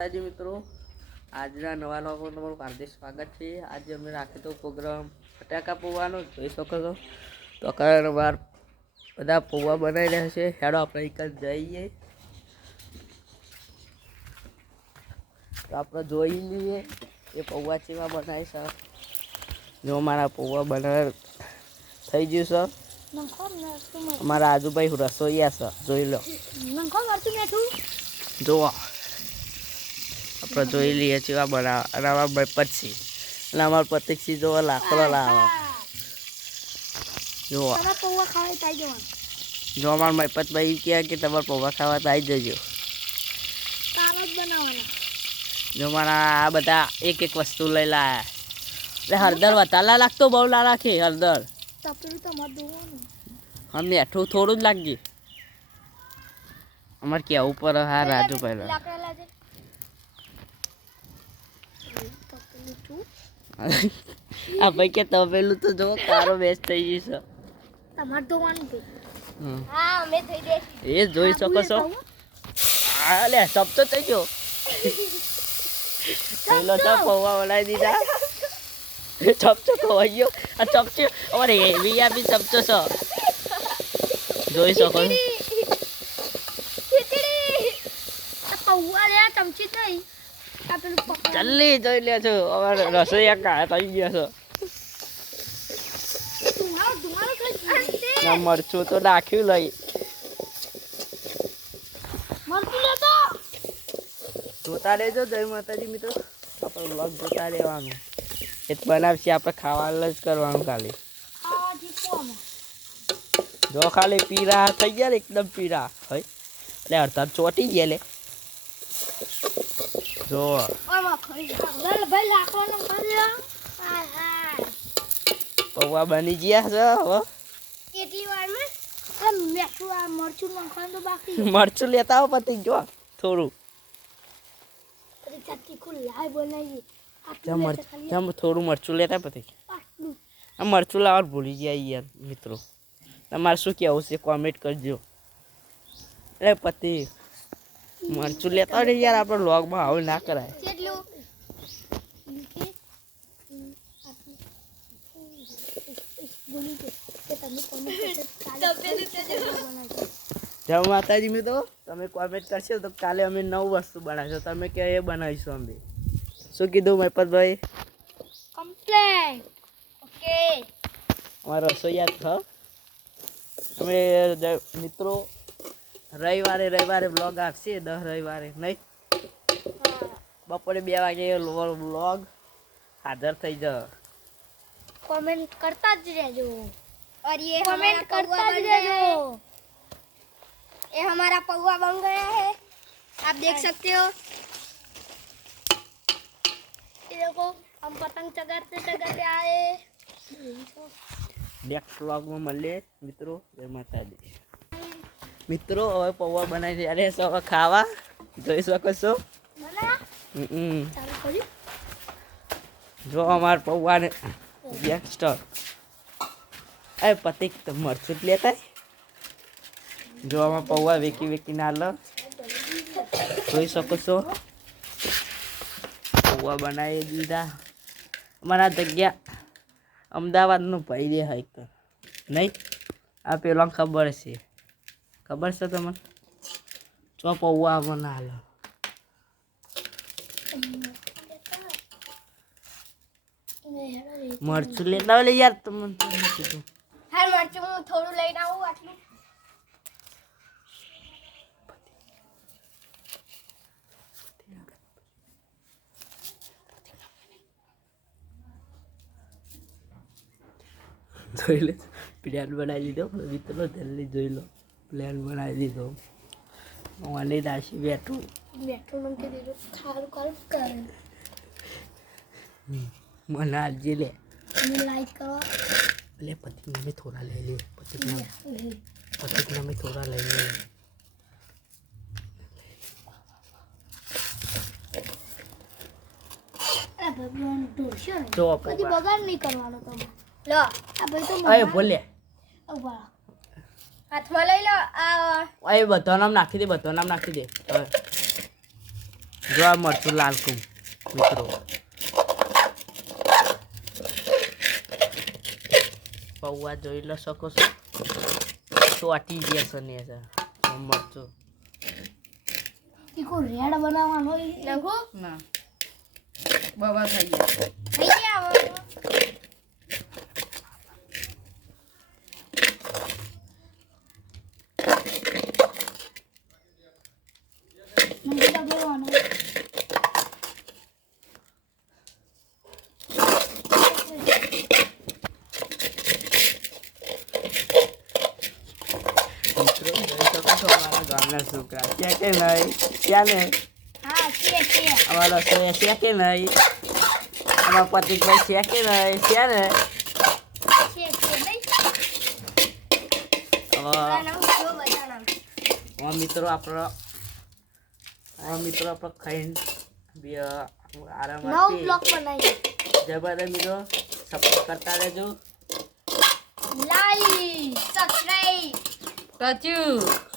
આજે મિત્રો આજના નવા લોકોનું તમારું હાર્દિક સ્વાગત છે। આજે અમે રાખ્યો તો પ્રોગ્રામ બટાકા પૌવાનો જોઈ શકો છો। તો કારણ વાર બધા પૌવા બનાવી રહ્યા છે। હેડો આપણે એક જ જઈએ તો આપણે જોઈ લઈએ એ પૌવા ચેવા બનાવે છે। જો મારા પૌવા બનાવ થઈ ગયું છે। અમારા આજુભાઈ રસોઈયા છે, જોઈ લો। જુઓ આપણે જોઈ લઈએ છીએ બનાવ અને અમારા પછી અને અમારા પ્રતિકસિંહ જોવા લાકડો લાવો। જુઓ જો અમારા મયપતભાઈ કહે કે તમારે પૌવા ખાવા તો આવી જજો। જો મારા આ બધા એક એક વસ્તુ લઈ લાયા। એટલે હળદર વધારે લાગતો, બહુ ના રાખી હળદર, હા મીઠું થોડું જ લાગી। અમારે કેવું ઉપર હા રાજુ પહેલા આ ભાઈ કે તપેલું તો જો કારો બેસ થઈ ગઈ છે। એ જોઈ શકો છો। હા લે સબ તો થઈ ગયો। પેલો તો પૌવા બનાવી દીધા। ચપચો ખવાઈ ગયો। આ ચપચો અમારે હેવી આપી ચપચો છો, જોઈ શકો છો। જલ્દી જોઈ લે છો અમારે રસોઈયા કા થઈ ગયા છે। મરચું તો નાખ્યું લઈ જોતા રહેજો। જય માતાજી મિત્રો, આપણે વ્લોગ જોતા રહેવાનું। એ બનાવશે આપણે ખાવાનું જ કરવાનું ખાલી। જો ખાલી પીરા થઈ ગયા ને એકદમ પીરા હોય એટલે અડધા ચોટી ગયા લે। જો પૌવા બની ગયા છે। હવે મરચું લેતા આવો પતિ જો થોડું થોડું મરચું લેતા પતિ। આ મરચું લાવવાનું ભૂલી ગયા યાર મિત્રો। તમારે શું કહેવું છે કોમેન્ટ કરજો। એટલે પતિ મરચું લેતા હોય યાર, આપણે વ્લોગમાં આવું ના કરાય। જય માતાજી મિત્રો, તમે કોમેન્ટ કરશો તો કાલે અમે નવું વસ્તુ બનાવીશું। તમે કે એ બનાવીશું અમે। શું કીધું મયપતભાઈ? Complete okay. અમારા રસોઈયા છો અમે મિત્રો। રવિવારે વ્લોગ આવશે, 10 રવિવારે નહીં, બપોરે 2 વાગે વ્લોગ હાજર થઈ જાઓ। कमेंट करता रहजो और ये कमेंट करता रहजो। ये हमारा पौवा बन गया है, आप देख सकते हो। ये देखो हम पतंग चगाते चगाते आए। नेक्स्ट व्लॉगમાં મળીએ મિત્રો। જય માતાજી મિત્રો। હવે પૌવા બનાવી રહ્યા છે, હવે ખાવા જોઈ શકો છો। જો અમારા પૌવાને ગેંગસ્ટર એ પતિક તો મરચું જ લેતા। જો આમાં પૌવા વેકી ના લો, જોઈ શકો છો। પૌવા બનાવી દીધા। અમારા જગ્યા અમદાવાદનું ભાઈ દે હોય તો નહીં, આ પેલો ખબર છે તમને? જો પૌવા બના લો, મરચું લેતા હોય યાર તમને કીધું। હા મરચું હું થોડું લઈને આવું આટલું। જોઈ લે પ્લાન બનાવી દીધો મિત્રો, જલ્દી જોઈ લો। પ્લાન બનાવી દીધો। મને દાશી બેઠું મને દીધું ખારું ખારું કરે। મને આજે લે લાઈક કરો લે પતિકને મેં થોડા લઈ લે। પતિકને મેં થોડા લઈ લે। જો કદી બગાડ નહીં કરવાનો તમે। લો આ ભાઈ તો અરે બોલે હાથમાં લઈ લો। આ એ બધો નામ નાખી દે, બધો નામ નાખી દે। જો આ મરચું લાલ કું મિત્રો પૌવા જોઈ લો શકો છો ચોટી જશે ને મરચું તીખો રેડ બનાવવાનો લખો ના બાબા થઈ ગયા થઈ ગયા હવે મને તો લેવાનો મિત્રો જોઈ શકો છો અમારા ગામના છોકરા છે કે નહીં ત્યાં ને હા છે અમારા રસોઈ છે કે નહીં અમારા પતિકભાઈ છે કે નહીં છે ને નહીં હવે મિત્રો આપણો ખાઈને આરામ નવ બ્લોક બનાવી જબરદસ્ત મિત્રો સપોર્ટ કરતા રહેજો લાઈક સબસ્ક્રાઇબ સાચું